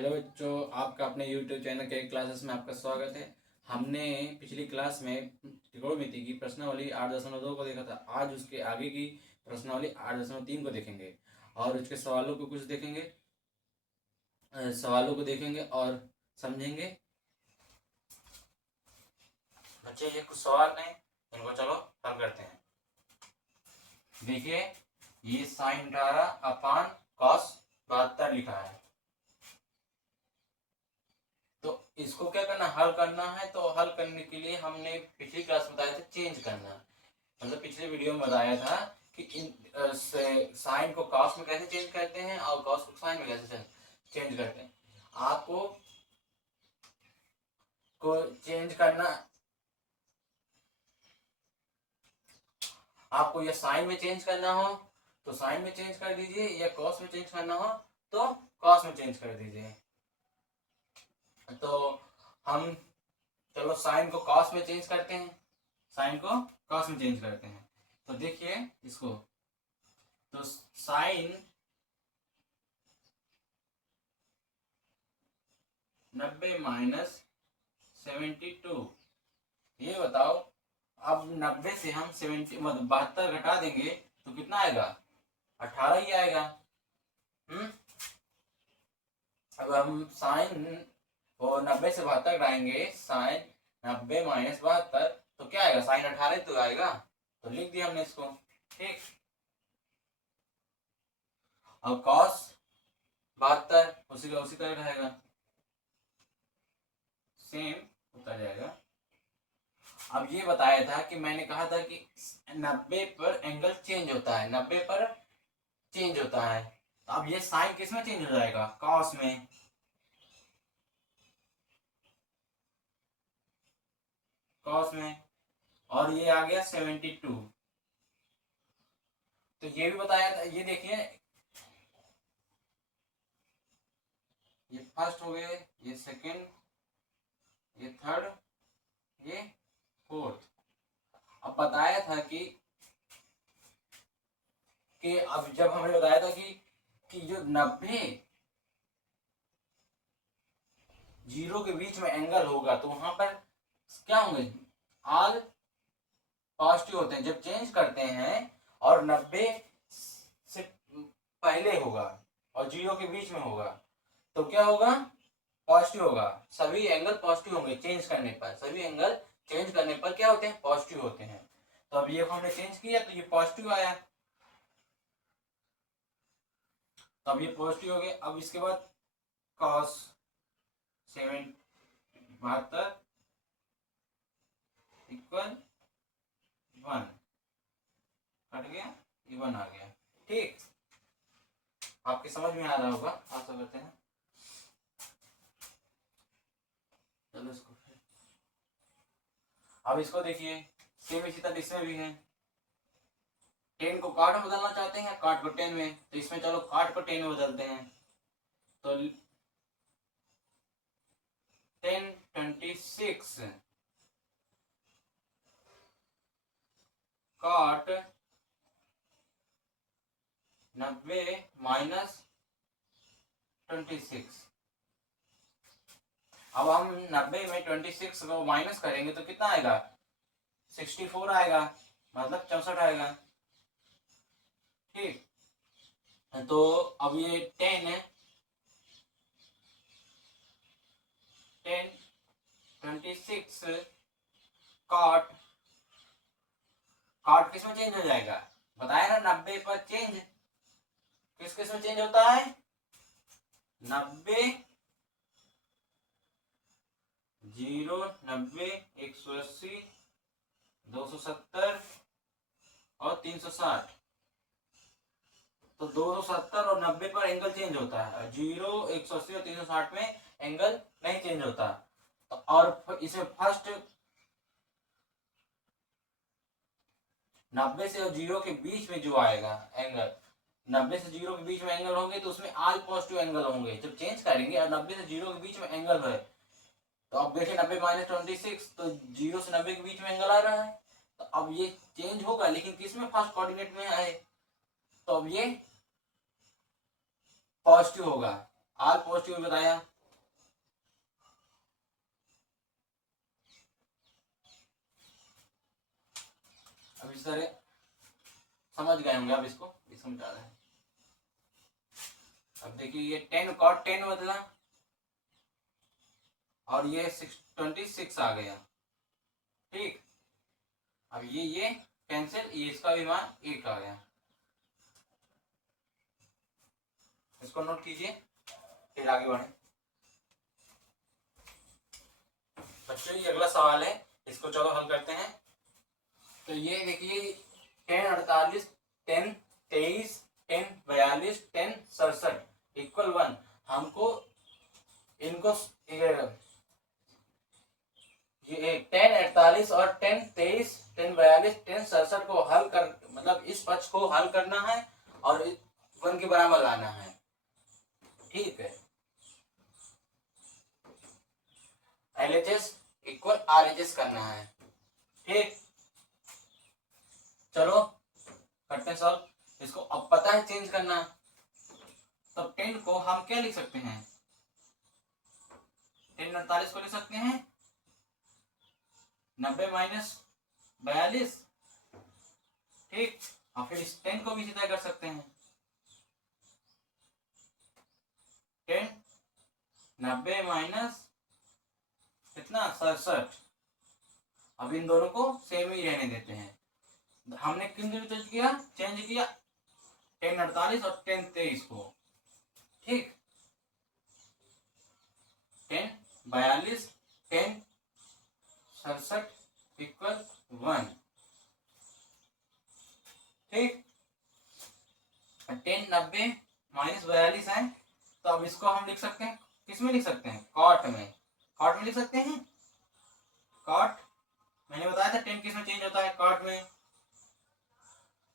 Hello बच्चों, आपका अपने YouTube चैनल के क्लासेस में आपका स्वागत है। हमने पिछली क्लास में त्रिकोणमिति की प्रश्नावली 8.2 को देखा था। आज उसके आगे की प्रश्नावली 8.3 को देखेंगे और उसके सवालों को कुछ देखेंगे, सवालों को देखेंगे और समझेंगे। बच्चे ये कुछ सवाल हैं, इनको चलो हल करते हैं। देखिए, ये sin 18 cos 72 लिखा है, तो इसको क्या करना, हल करना है। तो हल करने के लिए हमने पिछली क्लास में बताया था चेंज करना, मतलब पिछले वीडियो में बताया था कि साइन को कॉस में कैसे चेंज करते हैं और कॉस को साइन में कैसे चेंज करते हैं। आपको चेंज करना, आपको या साइन में चेंज करना हो तो साइन में चेंज कर दीजिए, या कॉस में चेंज करना हो तो कॉस में चेंज कर दीजिए। तो हम चलो साइन को कॉस में चेंज करते हैं, साइन को कॉस में चेंज करते हैं। तो देखिए इसको, तो साइन 90 माइनस 72, ये बताओ अब 90 से हम 70 मतलब 72 घटा देंगे तो कितना आएगा, 18 ही आएगा। अब हम साइन और 90 से 72 घटाएंगे, साइन 90 माइनस 72 तो क्या आएगा, साइन 18 तो आएगा। तो लिख दिया हमने इसको, ठीक। अब कॉस 72 उसी का उसी तरह रहेगा, सेम उतर जाएगा। अब ये बताया था कि मैंने कहा था कि 90 पर एंगल चेंज होता है, 90 पर चेंज होता है। तो अब ये साइन किस में चेंज हो जाएगा, कॉस में। कॉस में, और ये आ गया 72। तो ये भी बताया था, ये देखिए, ये फर्स्ट हो गए, ये सेकंड, ये थर्ड, ये फोर्थ। अब बताया था कि अब जब हमें बताया था कि जो 90 जीरो के बीच में एंगल होगा तो वहां पर क्या होंगे, ऑल पॉजिटिव होते हैं जब चेंज करते हैं, और 90 से पहले होगा और जीरो के बीच में होगा तो क्या होगा, पॉजिटिव होगा। सभी एंगल पॉजिटिव होंगे चेंज करने पर, सभी एंगल चेंज करने पर क्या होते हैं, पॉजिटिव होते हैं। तो अब ये हमने चेंज किया तो ये पॉजिटिव आया, तो अब ये पॉजिटिव हो गया। अब इसके बाद cos 72 इक्वल 1 कट गया, ये 1 आ गया, ठीक। आपके समझ में आ रहा होगा, आशा करते हैं। चलो इसको फिर, अब इसको देखिए, सेम इसी तरह इसमें भी है। 10 को काट में बदलना चाहते हैं, काट को 10 में, तो इसमें चलो काट को 10 में बदलते हैं। तो 1026 काट 90 माइनस 26। अब हम 90 में 26 को माइनस करेंगे तो कितना आएगा, 64 आएगा, मतलब 64 आएगा, ठीक। तो अब ये 26 काट, काट किस में चेंज हो जाएगा, बताया ना, 90 पर चेंज किस किस में चेंज होता है, 90 0 90 180 270 और 360। तो 270 और 90 पर एंगल चेंज होता है, 0 180 और 360 में एंगल नहीं चेंज होता। तो और इसमें फर्स्ट 90 से और 0 के बीच में जो आएगा एंगल, 90 से 0 के बीच में एंगल होंगे तो उसमें ऑल पॉजिटिव एंगल होंगे जब चेंज करेंगे, और 90 से 0 के बीच में एंगल है। तो अब देखिए 90 माइनस 26, तो 0 से 90 के बीच में एंगल आ रहा है। तो अब ये चेंज होगा, लेकिन किसमें, फर्स्ट कोऑर्डिनेट में आए, तो अब ये पॉजिटिव होगा, ऑल पॉजिटिव बताया। इस तरह समझ गए होंगे आप, इसको भी समझा रहे हैं। अब देखिए ये 10 cot 10 बदला और ये 26 आ गया। ठीक, अब ये कैंसिल, ये इसका भी मान 8 आ गया। इसको नोट कीजिए, फिर आगे बढ़े। बच्चों ये अगला सवाल है, इसको चलो हल करते हैं। तो ये देखिए 10 48 10 23 10 42 10 67 इक्वल 1। हमको इनको ये 10 48 और 10 23 10 42 10 67 को हल कर, मतलब इस पक्ष को हल करना है और 1 के बराबर लाना है। ठीक है, LHS इक्वल RHS करना है। ठीक, चलो करते हैं सॉल्व इसको। अब पता है चेंज करना, तो 10 को हम क्या लिख सकते हैं, 10 48 को लिख सकते हैं 90 माइनस 42। ठीक, और फिर इस 10 को भी सीधा कर सकते हैं 10 90 माइनस कितना 67। अब इन दोनों को सेम ही रहने देते हैं। हमने किन दोनों चेंज किया 10 48 और 10 23 को। ठीक, 10 42 10 67 इक्वल 1। ठीक, 10 90 माइनस 42 है, तो अब इसको हम लिख सकते हैं, किस में लिख सकते हैं, कॉट में। कॉट में लिख सकते हैं, कॉट मैंने बताया था 10 किस में चेंज होता है, कॉट में।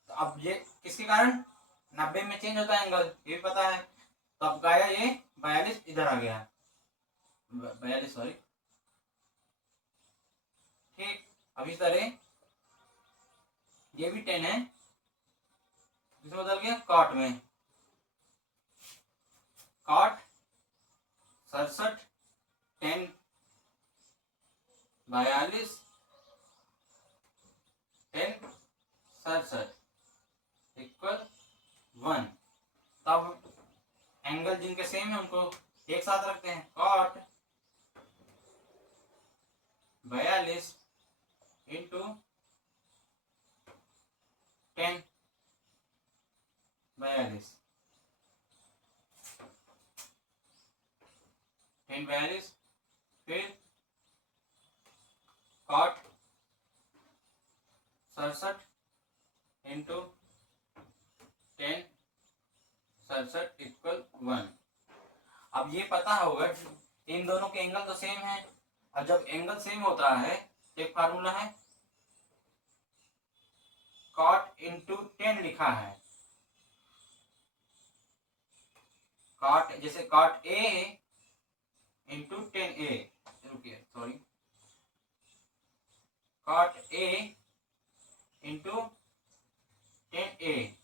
तो अब ये किसके कारण 90 में चेंज होता है एंगल, ये भी पता है। तो अब गया ये 42 इधर आ गया 42 सॉरी। ठीक, अब इस तरह ये भी 10 है, इसमें बदल गया कॉट में, कॉट 67 10 42 10 67 इक्वल 1। तब एंगल जिनके सेम है उनको एक साथ रखते हैं, कॉट 42 इंटू 10 42 10 42 फिर कॉट 67 इंटू 10 67 इक्वल 1। अब ये पता होगा इन दोनों के एंगल तो सेम है, और जब एंगल सेम होता है एक फार्मूला है, कॉट इंटू 10 लिखा है, कॉट जैसे कॉट ए इंटू 10A, रुकिए sorry, cot A into 10A।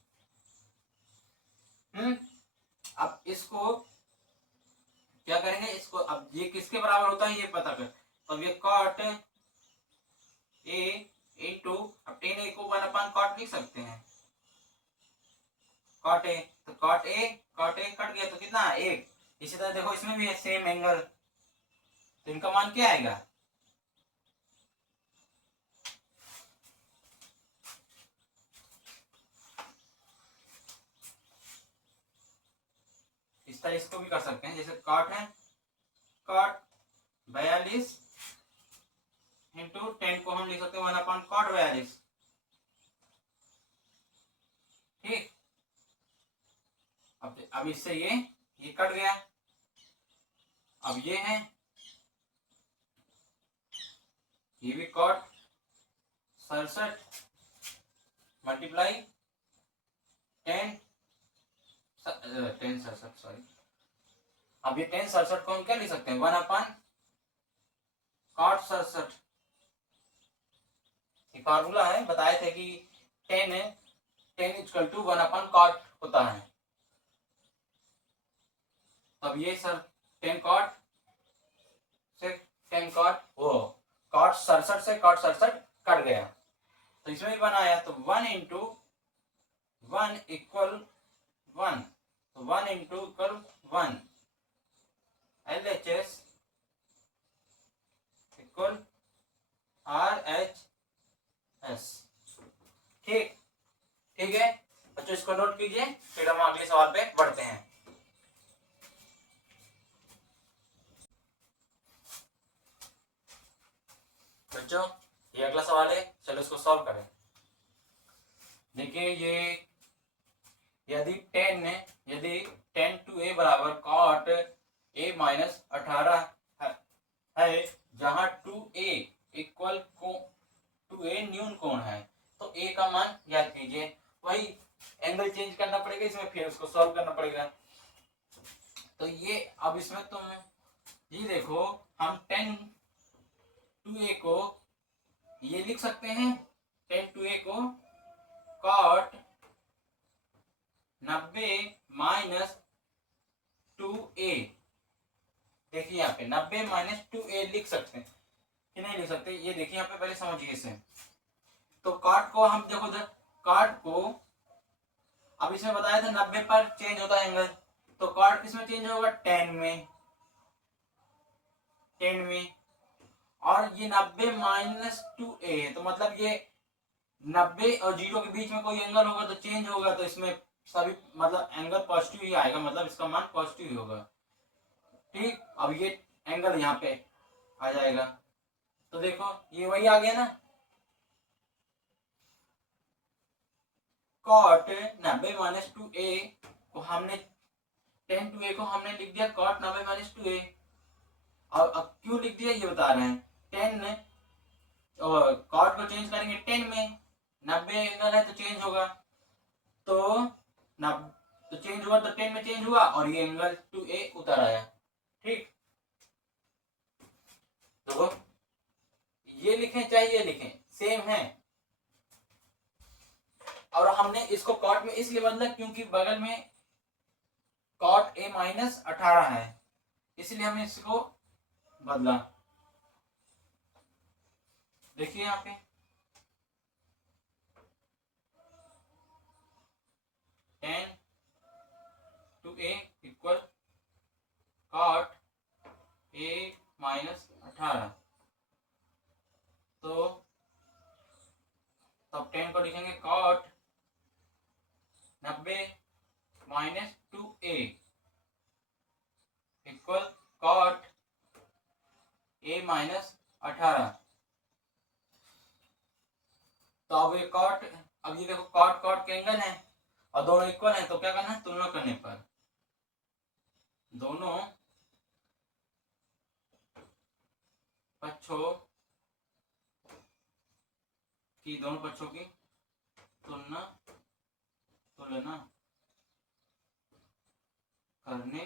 अब इसको क्या करेंगे, इसको अब ये किसके बराबर होता है ये पता कर। तो अब ये कॉट ए इंटू, अब 10A को 1/cot लिख सकते हैं, कॉट ए, तो कॉट ए कट गया तो कितना 1। इसी तरह देखो इसमें भी है सेम एंगल, तो इनका मान क्या आएगा, इस तरह इसको भी कर सकते हैं। जैसे कॉट है, कॉट 42 इंटू 10 को हम लिख सकते हैं 1/cot 42। ठीक, अब इससे ये कट गया। अब ये है, ये भी कॉट 67 मल्टीप्लाई 10 67 सॉरी। अब ये 10 67 को हम क्या लिख सकते हैं 1/cot 67। ये फार्मूला है, बताए थे कि 10 इक्वल टू 1/cot होता है। तब ये सर 10 cot से 10 cot वो cot 67 से cot 67 कट गया। तो इसमें भी 1 आया, तो 1 इंटू 1 इक्वल 1, तो 1 into equal 1, LHS equal RHS। ठीक ठीक है बच्चों, इसको नोट कीजिए, फिर हम अगले सवाल पे बढ़ते हैं। बच्चों ये अगला सवाल है, चलो इसको सॉल्व करें। देखिए ये यदि 10 टू ए बराबर कॉट ए माइनस 18 है, जहां 2a इक्वल टू ए न्यून कोण है, तो a का मान याद कीजिए, वही एंगल चेंज करना पड़ेगा इसमें, फिर उसको सॉल्व करना पड़ेगा। तो ये अब इसमें तुम ये देखो, हम 10 टू ए को ये लिख सकते हैं, 10 टू ए को कॉट 90 माइनस 2a। देखिए यहाँ पे 90 माइनस 2a लिख सकते हैं कि नहीं लिख सकते, ये देखिए यहाँ पे पहले समझिए इसे। तो कॉट को हम देखो, कॉट को अब इसमें बताया था 90 पर चेंज होता है एंगल, तो कॉट किसमें चेंज होगा, 10 में, 10 में। और ये 90 माइनस 2a है, तो मतलब ये 90 और 0 के बीच में कोई एंगल होगा तो चेंज होगा, तो इसमें सभी मतलब एंगल पॉजिटिव ही आएगा, मतलब इसका मान पॉजिटिव ही होगा। ठीक, अब ये एंगल यहाँ पे आ जाएगा, तो देखो ये वही आ गया ना, कॉट 90 माइनस 2a को हमने 10 2a को हमने लिख दिया कॉट 90 माइनस 2a। अब क्यों लिख दिया ये बता रहे हैं, 10 और कॉट को चेंज करेंगे 10 में, 90 एंगल है तो चेंज होगा, तो चेंज हुआ तो 10 में चेंज हुआ और ये एंगल 2a उतर आया। ठीक, देखो ये लिखें चाहे ये लिखें सेम है, और हमने इसको कॉट में इसलिए बदला क्योंकि बगल में कॉट a माइनस 18 है, इसलिए हमने इसको बदला। देखिए यहाँ पे 10 to a equal cot a minus 18, तो तब 10 को लिखेंगे cot 90 minus 2a equal cot a minus 18। तो अब ये कॉट, अब ये देखो कॉट कॉट के एंगल है और दोनों इक्वल हैं, तो क्या करना है, तुलना करने पर दोनों पक्षों की तुलना करने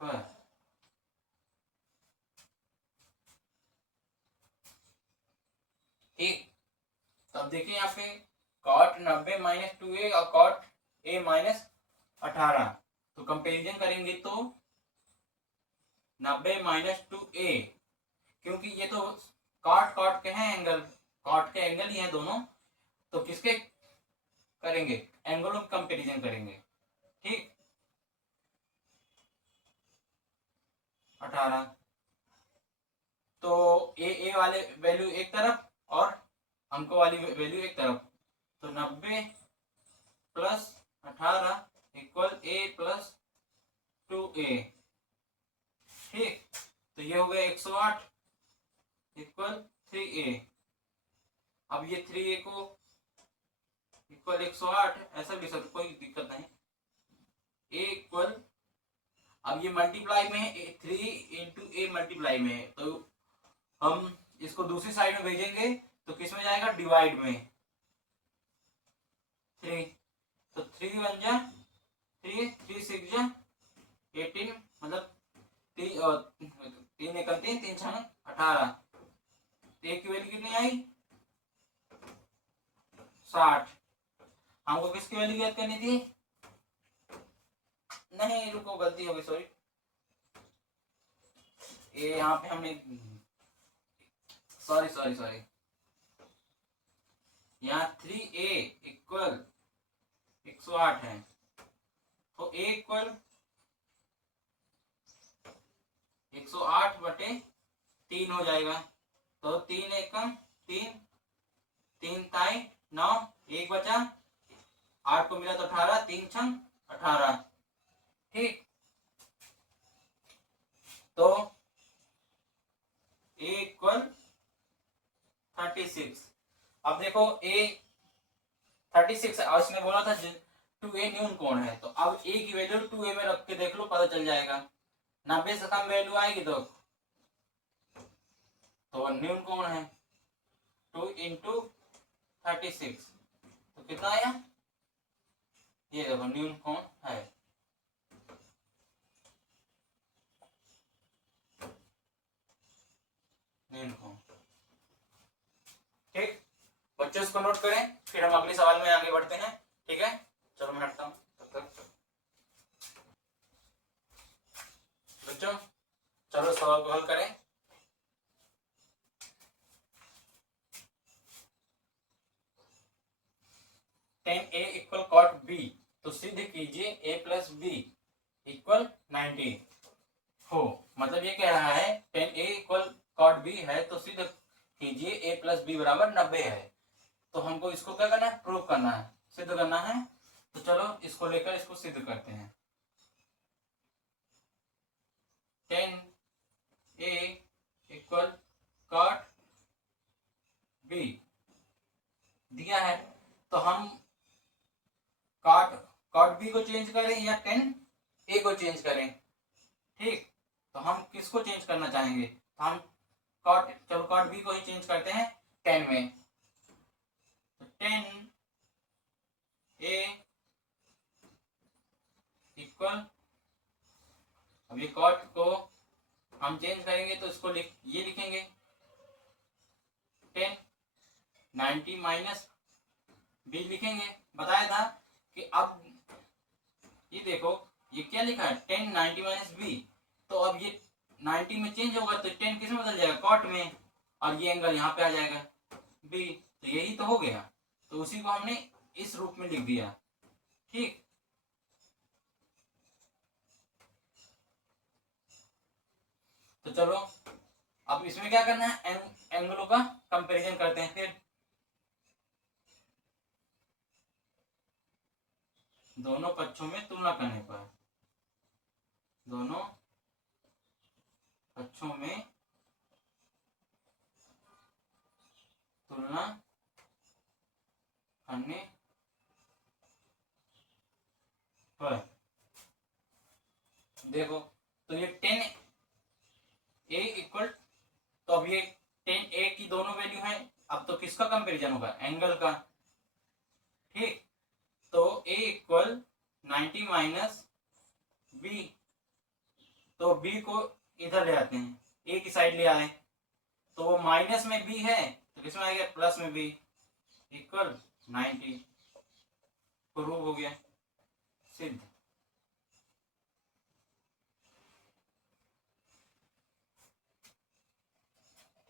पर ठीक। तो अब देखिए यहाँ पे कॉट 90 माइनस 2a और कॉट a माइनस 18, तो कंपेरिजन करेंगे तो 90 माइनस 2a, क्योंकि ये तो कॉट कॉट के हैं एंगल, कॉट के एंगल ही हैं दोनों, तो किसके करेंगे, एंगलों में कंपेरिजन करेंगे। ठीक, 18, तो ए वाले वैल्यू एक तरफ और अंकों वाली वैल्यू एक तरफ, तो 90 plus 18 equal a plus 2a। ठीक, तो ये हो गया 108 इक्वल 3a। अब ये 3a को इक्वल 108 ऐसा भी सकते, कोई दिक्कत नहीं, a इक्वल, अब ये मल्टीप्लाई में है, 3 इंटू ए मल्टीप्लाई में है, तो हम इसको दूसरी साइड में भेजेंगे तो किस में जाएगा, डिवाइड में, 3, तो 3 बन जा 3 6 जा 18, मतलब 3 एकम 3 3 6 18, एक की वैल्यू कितनी आई 60। हमको किसकी वैल्यू ज्ञात करनी थी, नहीं रुको गलती हो गई, सॉरी, ये यहाँ पे हमने सॉरी यहाँ 3a इक्वल 108 है, तो a इक्वल 108/3 हो जाएगा। तो 3 एकम 3, 3 ताई 9, 1 बचा, 8 को मिला तो 18, 3 छंग 18। ठीक, तो a इक्वल 36। अब देखो a 36 है और इसने बोला था 2a न्यून कोण है, तो अब a की वैल्यू 2a में रख के देख लो, पता चल जाएगा। 90 से कम वैल्यू आएगी तो न्यून कोण है 2 इंटू 36, तो कितना आया, ये देखो न्यून कोण है। न्यून कोण, ठीक बच्चों, इसको नोट करें, फिर हम अगले सवाल में आगे बढ़ते हैं। ठीक है, चलो मैं हटता हूं तब तक। बच्चों चलो सवाल को हल करें। tan a equal cot b, तो सिद्ध कीजिए a प्लस बी इक्वल 90 हो। मतलब ये कह रहा है tan a equal cot b है, तो सिद्ध कीजिए a प्लस बी बराबर 90 है। तो हमको इसको क्या करना है, प्रूव करना है, सिद्ध करना है। तो चलो इसको लेकर इसको सिद्ध करते हैं। tan a equal cot b दिया है, तो हम cot b को चेंज करें या tan a को चेंज करें। ठीक, तो हम किसको चेंज करना चाहेंगे, तो हम चलो cot b को ही चेंज करते हैं tan में। तो tan a इक्वल, अब ये cot को हम चेंज करेंगे तो इसको ये लिखेंगे tan 90 माइनस b लिखेंगे। बताया था कि अब ये देखो ये क्या लिखा है, tan 90 माइनस बी, तो अब ये 90 में चेंज होगा तो tan किस में बदल जाएगा, cot में, और ये एंगल यहाँ पे आ जाएगा b, तो यही तो हो गया। तो उसी को हमने इस रूप में लिख दिया। ठीक, तो चलो अब इसमें क्या करना है, एंगलों का कंपैरिजन करते हैं। फिर दोनों पक्षों में तुलना करने पर, दोनों पक्षों में तुलना करने पर देखो, तो ये tan a इक्वल, तो अब ये tan a की दोनों वैल्यू है, अब तो किसका कंपैरिजन होगा, एंगल का। ठीक, तो a इक्वल 90 माइनस बी, तो b को इधर ले आते हैं, a की साइड ले आए, तो वो माइनस में b है तो किसमें आ गया, प्लस में b इक्वल 90, प्रूव हो गया, सिद्ध।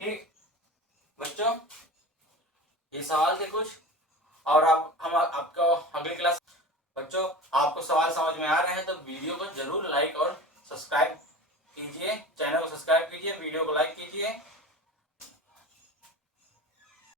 ठीक बच्चों, ये सवाल थे कुछ, और अब हम आपको अगली क्लास। बच्चों आपको सवाल समझ में आ रहे हैं तो वीडियो को जरूर लाइक और सब्सक्राइब कीजिए, चैनल को सब्सक्राइब कीजिए, वीडियो को लाइक कीजिए।